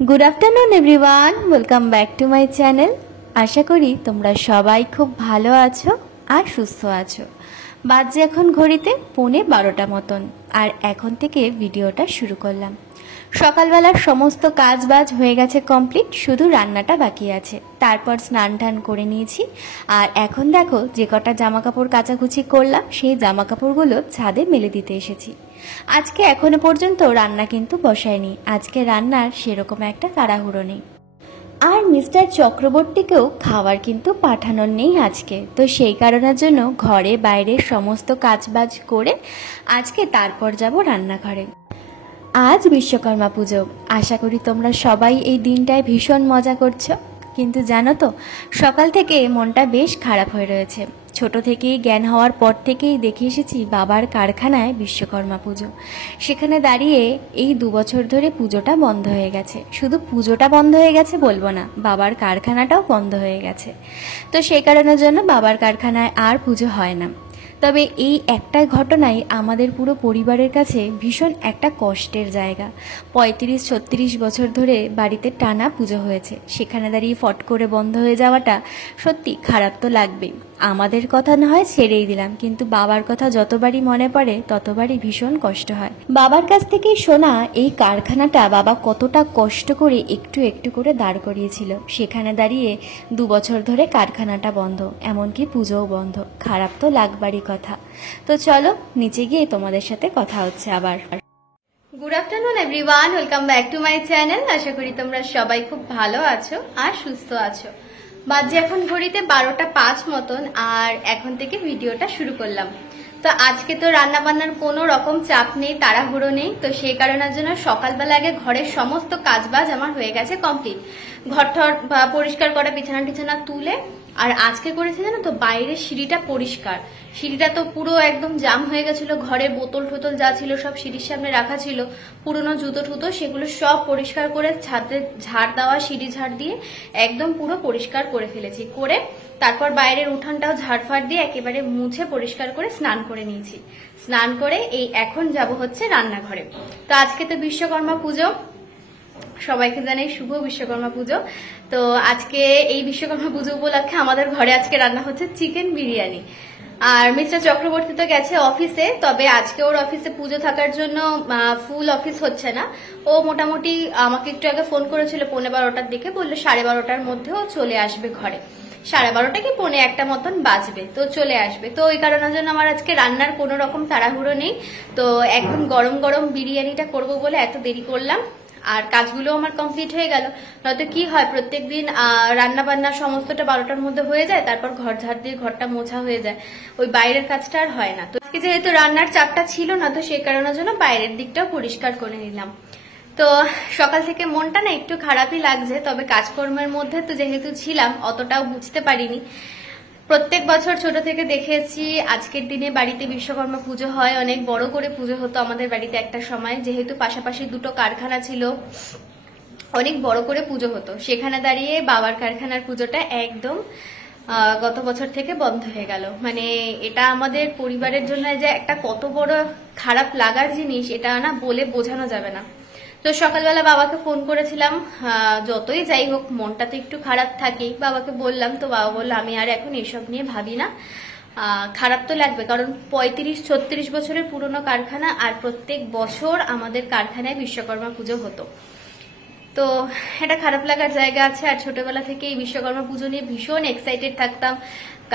Good afternoon everyone, welcome back to my channel. आशा करी तोमरा सबाई खूब भालो आछो और सुस्थ आछो। बाजे एखन घड़ीते 11:15 मतन और एखन थेके भिडियोटा शुरू करलाम। सकालबेलार समस्त काज बाज हये गेछे कमप्लीट, शुधु रान्नाटा बाकी आछे। तारपर स्नान टान करे निয়েছি और एखन देखो जे कटा जामा कापड़ काचाकुचि करलाम सेई जामा कापड़गुलो छादे मेले दिते एसेছি। आज के एखोनो पर्यन्त रान्ना किन्तु बसायনি। आज के रान्नार सेरकम एकटा ताड़ाहुड़ो नेই। আর মিস্টার চক্রবর্তীকেও খাবার কিন্তু পাঠানোর নেই আজকে, তো সেই কারণের জন্য ঘরে বাইরে সমস্ত কাজবাজ করে আজকে তারপর যাব রান্নাঘরে। আজ বিশ্বকর্মা পুজো। আশা করি তোমরা সবাই এই দিনটায় ভীষণ মজা করছো, কিন্তু জানো তো সকাল থেকে মনটা বেশ খারাপ হয়ে রয়েছে। ছোট থেকেই জ্ঞান হওয়ার পর থেকেই দেখে এসেছি বাবার কারখানায় বিশ্বকর্মা পুজো। সেখানে দাঁড়িয়ে এই 2 বছর ধরে পুজোটা বন্ধ হয়ে গেছে। শুধু পুজোটা বন্ধ হয়ে গেছে বলবো না, বাবার কারখানাটাও বন্ধ হয়ে গেছে। তো সেই কারণের জন্য বাবার কারখানায় আর পুজো হয় না। তবে এই একটা ঘটনাই আমাদের পুরো পরিবারের কাছে ভীষণ একটা কষ্টের জায়গা। 35-36 বছর ধরে বাড়িতে টানা পুজো হয়েছে, সেখানে দাঁড়িয়ে ফট করে বন্ধ হয়ে যাওয়াটা সত্যি খারাপ তো লাগবেই। আমাদের কথা না হয় ছেড়েই দিলাম, কিন্তু বাবার কথা যতবারই মনে পড়ে ততবারই ভীষণ কষ্ট হয়। বাবার কাছ থেকেই শোনা এই কারখানাটা বাবা কতটা কষ্ট করে একটু একটু করে দাঁড় করিয়েছিল। সেখানে দাঁড়িয়ে 2 বছর ধরে কারখানাটা বন্ধ, এমনকি পুজোও বন্ধ। খারাপ তো লাগবারই কথা। তো চলো নিচে গিয়ে তোমাদের সাথে কথা হচ্ছে আবার। Good afternoon everyone, welcome back to my channel. আশা করি তোমরা সবাই খুব ভালো আছো আর সুস্থ আছো। বাজে এখন ঘড়িতে 12টা 5 মতন আর এখন থেকে ভিডিওটা শুরু করলাম। তো আজকে তো রান্না বান্নার কোনো রকম চাপ নেই, তাড়াহুড়ো নেই। তো সেই কারণের জন্য সকালবেলা আগে ঘরের সমস্ত কাজবাজ আমার হয়ে গেছে কমপ্লিট। ঘরঠর পরিষ্কার করা, বিছানা টিছানা তুলে, আর আজকে করেছে জানো তো বাইরের সিঁড়িটা পরিষ্কার। সিঁড়িটা তো পুরো একদম জাম হয়ে গেছিল, ঘরে বোতল টোতল যা ছিল সব সিঁড়ির সামনে রাখা ছিল, পুরনো জুতো টুতো সেগুলো সব পরিষ্কার করে ছাদে ঝাড় দেওয়া, সিঁড়ি ঝাড় দিয়ে একদম পুরো পরিষ্কার করে ফেলেছি। করে তারপর বাইরের উঠানটাও ঝাড়ফাড় দিয়ে একেবারে মুছে পরিষ্কার করে স্নান করে নিয়েছি। স্নান করে এই এখন যাব হচ্ছে রান্নাঘরে। তো আজকে তো বিশ্বকর্মা পুজো, সবাইকে জানাই শুভ বিশ্বকর্মা পুজো। তো আজকে এই বিশ্বকর্মা পুজো উপলক্ষে আমাদের ঘরে আজকে রান্না হচ্ছে চিকেন বিরিয়ানি। আর মিস্টার চক্রবর্তী তো গেছে অফিসে, তবে আজকে ওর অফিসে পুজো থাকার জন্য ফুল অফিস হচ্ছে না। ও মোটামুটি আমাকে একটু আগে ফোন করেছিল 12:15টার দিকে, বললো 12:30টার মধ্যে ও চলে আসবে ঘরে। 12:30 কি 1:45 মতন বাজবে, তো চলে আসবে। তো ওই কারণের জন্য আমার আজকে রান্নার কোনো রকম তাড়াহুড়ো নেই। তো একদম গরম গরম বিরিয়ানিটা করব বলে এত দেরি করলাম, আর কাজগুলো আমার কমপ্লিট হয়ে গেল। নয়তো কি হয় প্রত্যেকদিন রান্না বান্না সমস্তটা 12টার মধ্যে হয়ে যায়, তারপর ঘর ঝাড় দিয়ে ঘরটা মোছা হয়ে যায়, ওই বাইরের কাজটা আর হয় না। তো আজকে যেহেতু রান্নার চাপটা ছিল না, তো সেই কারণের জন্য বাইরের দিকটাও পরিষ্কার করে নিলাম। তো সকাল থেকে মনটা না একটু খারাপই লাগছে, তবে কাজকর্মের মধ্যে তো যেহেতু ছিলাম অতটাও বুঝতে পারিনি। প্রত্যেক বছর ছোট থেকে দেখেছি আজকের দিনে বাড়িতে বিশ্বকর্মা পুজো হয়, অনেক বড় করে পুজো হতো আমাদের বাড়িতে একটা সময়। যেহেতু পাশাপাশি দুটো কারখানা ছিল, অনেক বড় করে পুজো হতো। সেখানে দাঁড়িয়ে বাবার কারখানার পুজোটা একদম গত বছর থেকে বন্ধ হয়ে গেল। মানে এটা আমাদের পরিবারের জন্য যে একটা কত বড় খারাপ লাগার জিনিস, এটা না বলে বোঝানো যাবে না। তো সকালবেলা বাবাকে ফোন করেছিলাম, যতই যাই হোক মনটা তো একটু খারাপ থাকেই। বাবাকে বললাম, তো বাবা বললো আমি আর এখন এসব নিয়ে ভাবি না। খারাপ তো লাগবে, কারণ 35-36 বছরের পুরনো কারখানা, আর প্রত্যেক বছর আমাদের কারখানায় বিশ্বকর্মা পুজো হতো। তো এটা খারাপ লাগার জায়গা আছে। আর ছোটবেলা থেকে এই বিশ্বকর্মা পুজো নিয়ে ভীষণ এক্সাইটেড থাকতাম,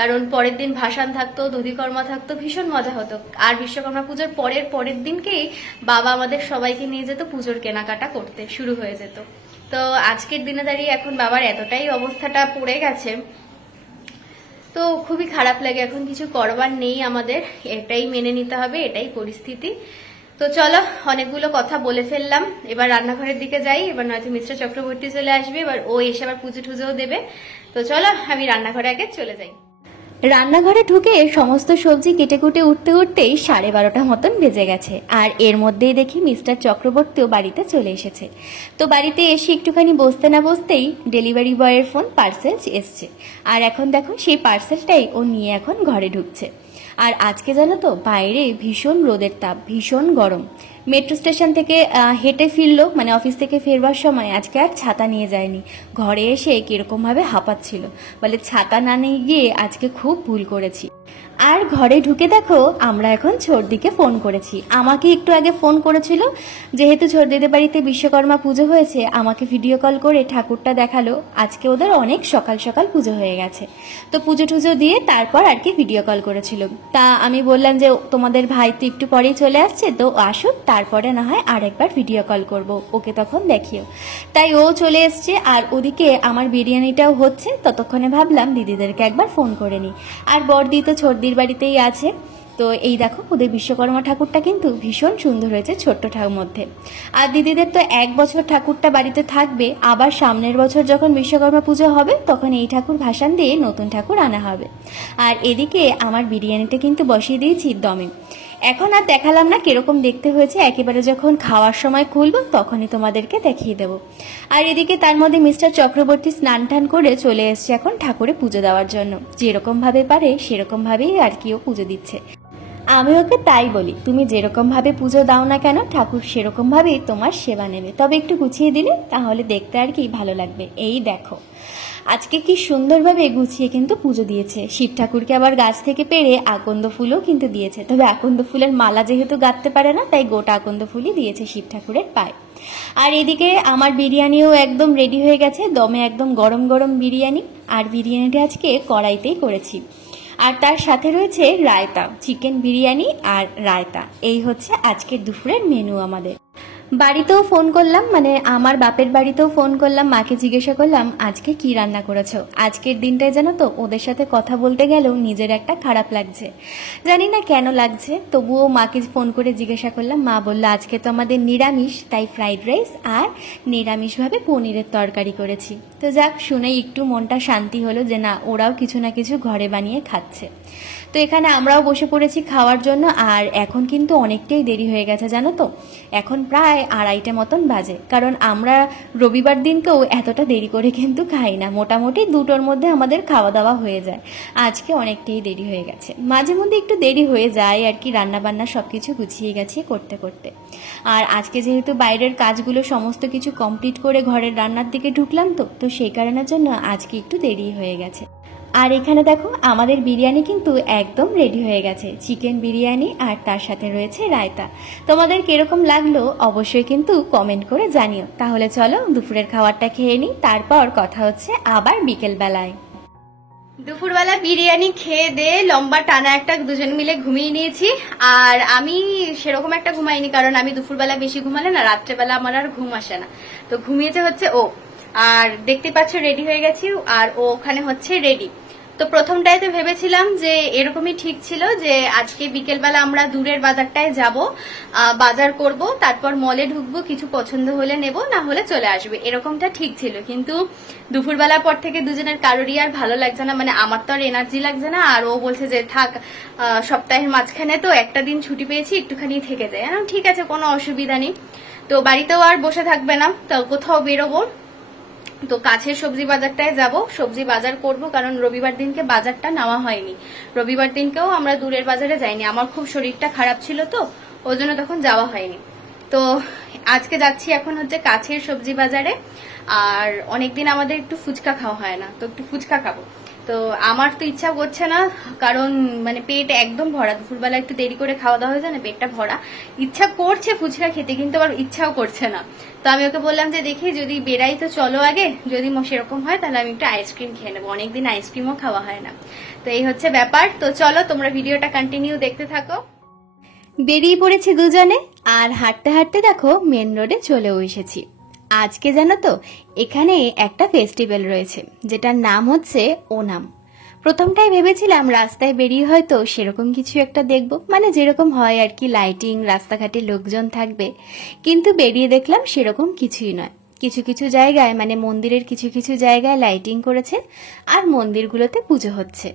কারণ পরের দিন ভাসান থাকতো, দধিকর্মা থাকতো, ভীষণ মজা হতো। আর বিশ্বকর্মা পুজোর পরের দিনকেই বাবা আমাদের সবাইকে নিয়ে যেত পুজোর কেনাকাটা করতে, শুরু হয়ে যেত। তো আজকের দিনে দাঁড়িয়ে এখন বাবার এতটাই অবস্থাটা পড়ে গেছে, তো খুবই খারাপ লাগে। এখন কিছু করবার নেই আমাদের, এটাই মেনে নিতে হবে, এটাই পরিস্থিতি। তো চলো অনেকগুলো কথা বলে ফেললাম, এবার রান্নাঘরের দিকে যাই। এবার নয়তো মিস্টার চক্রবর্তী চলে আসবে, এবার ও এসে আবার পুজো টুজোও দেবে। তো চলো আমি রান্নাঘরে আগে চলে যাই। রান্নাঘরে ঢুকে সমস্ত সবজি কেটে কুটে উঠতে উঠতেই 12:30 মতন বেজে গেছে। আর এর মধ্যেই দেখি মিস্টার চক্রবর্তীও বাড়িতে চলে এসেছে। তো বাড়িতে এসে একটুখানি বসতে না বসতেই ডেলিভারি বয়ের ফোন, পার্সেল এসছে। আর এখন দেখো সেই পার্সেলটাই ও নিয়ে এখন ঘরে ঢুকছে। আর আজকে জানো তো বাইরে ভীষণ রোদের তাপ, ভীষণ গরম। মেট্রো স্টেশন থেকে হেঁটে ফিরলো, মানে অফিস থেকে ফেরবার সময় আজকে আর ছাতা নিয়ে যায়নি। ঘরে এসে কিরকমভাবে হাঁপাচ্ছিল, বলে ছাতা না নিয়ে গিয়ে আজকে খুব ভুল করেছি। আর ঘরে ঢুকে দেখো আমরা এখন ছোটদিকে ফোন করেছি। আমাকে একটু আগে ফোন করেছিল, যেহেতু ছোটদিদের বাড়িতে বিশ্বকর্মা পুজো হয়েছে, আমাকে ভিডিও কল করে ঠাকুরটা দেখালো। আজকে ওদের অনেক সকাল সকাল পুজো হয়ে গেছে, তো পুজো টুজো দিয়ে তারপর আর কি ভিডিও কল করেছিল। তা আমি বললাম যে তোমাদের ভাই তো একটু পরেই চলে আসছে, তো আসুক, তারপরে না হয় আরেকবার ভিডিও কল করব, ওকে তখন দেখিও। তাই ও চলে এসছে, আর ওদিকে আমার বিরিয়ানিটাও হচ্ছে। ততক্ষণে ভাবলাম দিদিদেরকে একবার ফোন করে নিই। আর বড়দি তো ছোটদির বাড়িতেই আছে। তো এই দেখো ওদের বিশ্বকর্মা ঠাকুরটা কিন্তু ভীষণ সুন্দর হয়েছে ছোট্ট ঠাকুর মধ্যে। আর দিদিদের তো 1 বছর ঠাকুরটা বাড়িতে থাকবে, আবার সামনের বছর যখন বিশ্বকর্মা পুজো হবে তখন এই ঠাকুর ভাসান দিয়ে নতুন ঠাকুর আনা হবে। আর এদিকে আমার বিরিয়ানিটা কিন্তু বসিয়ে দিয়েছি দমে। এখন আর দেখালাম না কিরকম দেখতে হয়েছে, একেবারে যখন খাওয়ার সময় খুলবো তখনই তোমাদেরকে দেখিয়ে দেবো। আর এদিকে তার মধ্যে মিস্টার চক্রবর্তী স্নান টান করে চলে এসছে এখন ঠাকুরে পুজো দেওয়ার জন্য। যেরকম ভাবে পারে সেরকম ভাবেই আর কি ও পুজো দিচ্ছে। আমি ওকে তাই বলি, তুমি যেরকম ভাবে পুজো দাও না কেন, ঠাকুর সেরকম ভাবেই তোমার সেবা নেবে, তবে একটু গুছিয়ে দিলে তাহলে দেখতে আর কি ভালো লাগবে। এই দেখো আজকে কি সুন্দরভাবে গুছিয়ে কিন্তু পুজো দিয়েছে। শিব ঠাকুরকে আবার গাছ থেকে পেড়ে আকন্দ ফুলও কিন্তু দিয়েছে, তবে আকন্দ ফুলের মালা যেহেতু গাঁথতে পারে না, তাই গোটা আকন্দ ফুলই দিয়েছে শিব ঠাকুরের পায়ে। আর এদিকে আমার বিরিয়ানিও একদম রেডি হয়ে গেছে, দমে একদম গরম গরম বিরিয়ানি। আর বিরিয়ানিটা আজকে কড়াইতেই করেছি। আর তার সাথে রয়েছে রায়তা, চিকেন বিরিয়ানি আর রায়তা। এই হচ্ছে আজকের দুপুরের মেনু আমাদের। বাড়িতেও ফোন করলাম, মানে আমার বাপের বাড়িতেও ফোন করলাম, মাকে জিজ্ঞাসা করলাম আজকে কি রান্না করেছো। আজকের দিনটায় জানো তো ওদের সাথে কথা বলতে গেলেও নিজের একটা খারাপ লাগছে, জানি না কেন লাগছে। তবুও মাকে ফোন করে জিজ্ঞাসা করলাম, মা বললো আজকে তো আমাদের নিরামিষ, তাই ফ্রাইড রাইস আর নিরামিষভাবে পনিরের তরকারি করেছি। তো যাক, শুনে একটু মনটা শান্তি হলো যে না, ওরাও কিছু না কিছু ঘরে বানিয়ে খাচ্ছে। তো এখানে আমরাও বসে পড়েছি খাওয়ার জন্য। আর এখন কিন্তু অনেকটাই দেরি হয়ে গেছে জানো তো, এখন প্রায় 2:30 মতন বাজে। কারণ আমরা রবিবার দিনকেও এতটা দেরি করে কিন্তু খাই না, মোটামুটি 2টোর মধ্যে আমাদের খাওয়া দাওয়া হয়ে যায়। আজকে অনেকটাই দেরি হয়ে গেছে, মাঝে মধ্যে একটু দেরি হয়ে যায় আর কি, রান্না বান্না সবকিছু গুছিয়ে গেছে করতে করতে। আর আজকে যেহেতু বাইরের কাজগুলো সমস্ত কিছু কমপ্লিট করে ঘরের রান্নার দিকে ঢুকলাম, তো সেই কারণের জন্য আজকে একটু দেরি হয়ে গেছে। আর এখানে দেখো আমাদের বিরিয়ানি কিন্তু একদম রেডি হয়ে গেছে, চিকেন বিরিয়ানি আর তার সাথে রয়েছে রায়তা। তোমাদের কিরকম লাগলো অবশ্যই কিন্তু কমেন্ট করে জানিও। তাহলে চলো দুপুরের খাবারটা খেয়ে নিই, তারপর কথা হচ্ছে আবার বিকেল বেলায়। দুপুরবেলা বিরিয়ানি খেয়ে দে লম্বা টানা একটা দুজন মিলে ঘুমিয়ে নিয়েছি। আর আমি সেরকম একটা ঘুমাইনি, কারণ আমি দুপুরবেলা বেশি ঘুমালে না রাত্রেবেলা আমার আর ঘুম আসে না। তো ঘুমিয়েছে হচ্ছে ও, আর দেখতে পাচ্ছ রেডি হয়ে গেছি, আর ও ওখানে হচ্ছে রেডি। তো প্রথমটাই তো ভেবেছিলাম যে এরকমই ঠিক ছিল যে আজকে বিকেলবেলা আমরা দূরের বাজারটায় যাব, বাজার করব, তারপর মলে ঢুকবো, কিছু পছন্দ হলে নেব, না হলে চলে আসবে, এরকমটা ঠিক ছিল। কিন্তু দুপুরবেলার পর থেকে দুজনের কারোরই আর ভালো লাগছে না, মানে আমার তো আর এনার্জি লাগছে না। আর ও বলছে যে থাক, সপ্তাহের মাঝখানে তো একটা দিন ছুটি পেয়েছি, একটুখানি থেকে যায়। ঠিক আছে, কোনো অসুবিধা নেই। তো বাড়িতেও আর বসে থাকবে না, তো কোথাও বেরোবো। তো কাছের সবজি বাজারটায় যাব, সবজি বাজার করব, কারণ রবিবার দিনকে বাজারটা নেওয়া হয়নি। রবিবার দিনকেও আমরা দূরের বাজারে যাইনি, আমার খুব শরীরটা খারাপ ছিল, তো ওই জন্য তখন যাওয়া হয়নি। তো আজকে যাচ্ছি এখন হচ্ছে কাছের সবজি বাজারে। আর অনেকদিন আমাদের একটু ফুচকা খাওয়া হয় না, তো একটু ফুচকা খাবো। তো আমার তো ইচ্ছা করছে না, কারণ মানে পেট একদম ভরা, দুপুরবেলা একটু দেরি করে খাওয়া দাওয়া হয়েছে না, পেটটা ভরা। ইচ্ছা করছে ফুচকা খেতে, কিন্তু আবার ইচ্ছাও করছে না। তো আমি ওকে বললাম যে দেখি যদি বেরাই তো চলো আগে, যদি সেরকম হয় তাহলে আমি একটু আইসক্রিম খেয়ে নেবো, অনেকদিন আইসক্রিমও খাওয়া হয় না। তো এই হচ্ছে ব্যাপার। তো চলো তোমরা ভিডিওটা কন্টিনিউ দেখতে থাকো। বেরিয়ে পড়েছি দুজনে, আর হাঁটতে হাঁটতে দেখো মেন রোডে চলেও এসেছি। আজকে জানো তো এখানে একটা ফেস্টিভ্যাল রয়েছে, যেটার নাম হচ্ছে ওনাম। প্রথমটাই ভেবেছিলাম রাস্তায় বেরিয়ে হয়তো সেরকম কিছু একটা দেখব, মানে যেরকম হয় আর কি, লাইটিং, রাস্তাঘাটে লোকজন থাকবে। কিন্তু বেরিয়ে দেখলাম সেরকম কিছুই নয়। কিছু কিছু জায়গায়, মানে মন্দিরের কিছু কিছু জায়গায় লাইটিং করেছে, আর মন্দিরগুলোতে পুজো হচ্ছে।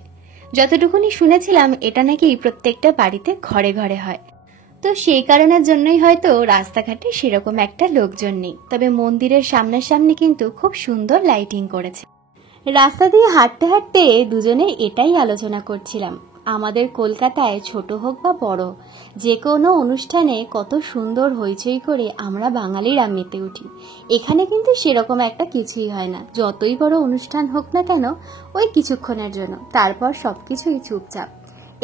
যতটুকুনি শুনেছিলাম এটা নাকি প্রত্যেকটা বাড়িতে ঘরে ঘরে হয়। তো সেই কারণের জন্যই হয়তো রাস্তাঘাটে সেরকম একটা লোকজন নেই, তবে মন্দিরের সামনাসামনি কিন্তু খুব সুন্দর লাইটিং করেছে। রাস্তা দিয়ে হাঁটতে হাঁটতে দুজনে এটাই আলোচনা করছিলাম, আমাদের কলকাতায় ছোট হোক বা বড়, যে কোনো অনুষ্ঠানে কত সুন্দর হইচই করে আমরা বাঙালিরা মেতে উঠি। এখানে কিন্তু সেরকম একটা কিছুই হয় না। যতই বড় অনুষ্ঠান হোক না কেন, ওই কিছুক্ষণের জন্য, তারপর সবকিছুই চুপচাপ।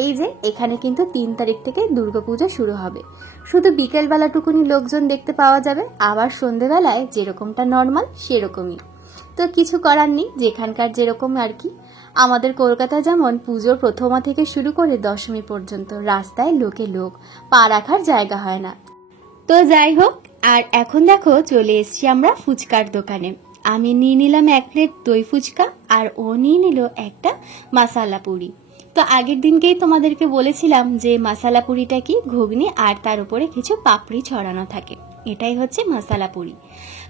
এই যে এখানে কিন্তু 3 তারিখ থেকে দুর্গাপূজা শুরু হবে। শুধু বিকেলবেলাটুকুনি লোকজন দেখতে পাওয়া যাবে, আবার সন্ধেবেলায় যেরকমটা নর্মাল সেরকমই। তো কিছু করার নেই, যেখানকার যেরকম আর কি। আমাদের কলকাতায় যেমন পুজোর প্রথমা থেকে শুরু করে দশমী পর্যন্ত রাস্তায় লোকে লোক, পা রাখার জায়গা হয় না। তো যাই হোক, আর এখন দেখো চলে এসছি আমরা ফুচকার দোকানে। আমি নিয়ে নিলাম 1 প্লেট দই ফুচকা, আর ও নিয়ে নিল একটা মশালা পুরি। তো আগের দিনকেই তোমাদেরকে বলেছিলাম যে মশালা পুরিটা কি, ঘুগনি আর তার উপরে কিছু পাপড়ি ছড়ানো থাকে, এটাই হচ্ছে মশালা পুরি।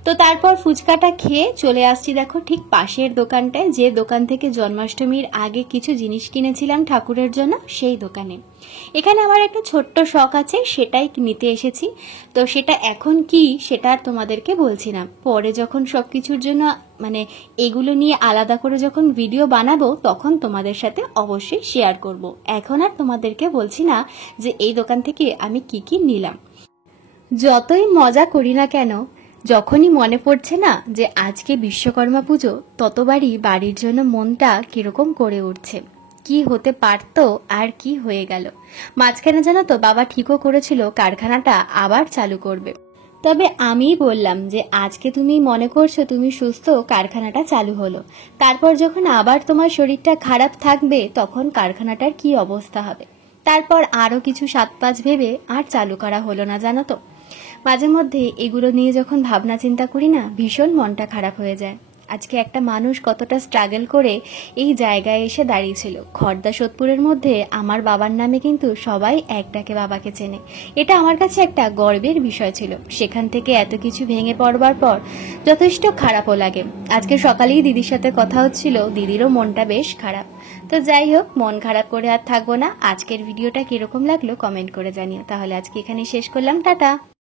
তো তারপর ফুচকাটা খেয়ে চলে আসছি দেখো ঠিক পাশের দোকানটায়, যে দোকান থেকে জন্মাষ্টমীর আগে কিছু জিনিস কিনেছিলাম ঠাকুরের জন্য, সেই দোকানে। এখানে আমার একটা ছোট্ট শখ আছে, সেটাই নিতে এসেছি। তো সেটা এখন কি সেটা আর তোমাদেরকে বলছি না, পরে যখন সবকিছুর জন্য মানে এগুলো নিয়ে আলাদা করে যখন ভিডিও বানাবো তখন তোমাদের সাথে অবশ্যই শেয়ার করব। এখন আর তোমাদেরকে বলছি না যে এই দোকান থেকে আমি কি কি নিলাম। যতই মজা করি না কেন, যখনই মনে পড়ছে না যে আজকে বিশ্বকর্মা পুজো, ততবারই বাড়ির জন্য মনটা কিরকম করে উঠছে। কি হতে পারতো আর কি হয়ে গেল। মাঝখানে জানো তো বাবা ঠিকও করেছিল কারখানাটা আবার চালু করবে। তবে আমি বললাম যে আজকে তুমি মনে করছো তুমি সুস্থ, কারখানাটা চালু হলো, তারপর যখন আবার তোমার শরীরটা খারাপ থাকবে তখন কারখানাটার কি অবস্থা হবে। তারপর আরো কিছু 7-5 ভেবে আর চালু করা হলো না, জানো তো। মাঝে মধ্যে এগুলো নিয়ে যখন ভাবনা চিন্তা করি না, ভীষণ মনটা খারাপ হয়ে যায়। আজকে একটা মানুষ কতটা স্ট্রাগল করে এই জায়গায় এসে দাঁড়িয়েছিল। খড়দা সোদপুরের মধ্যে আমার বাবার নামে কিন্তু সবাই এক ডাকে বাবাকে চেনে। এটা আমার কাছে একটা গর্বের বিষয় ছিল। সেখান থেকে এত কিছু ভেঙে পড়বার পর যথেষ্ট খারাপও লাগে। আজকে সকালেই দিদির সাথে কথা হচ্ছিল, দিদিরও মনটা বেশ খারাপ। তো যাই হোক, মন খারাপ করে আর থাকবো না। আজকের ভিডিওটা কিরকম লাগলো কমেন্ট করে জানিও। তাহলে আজকে এখানে শেষ করলাম, টাটা।